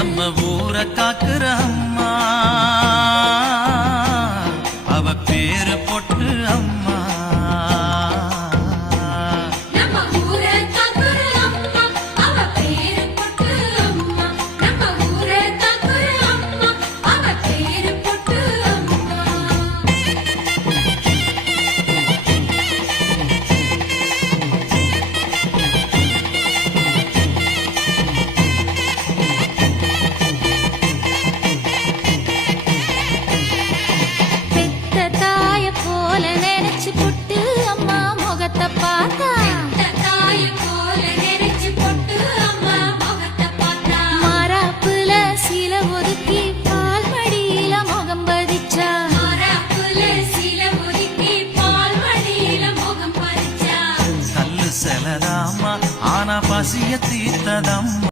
நம்ம ஊரை காக்குற அம்மா, அவ பேரு பொட்டு அம்மா. செலதாமா ஆனா பசிய தீர்த்ததம்மா.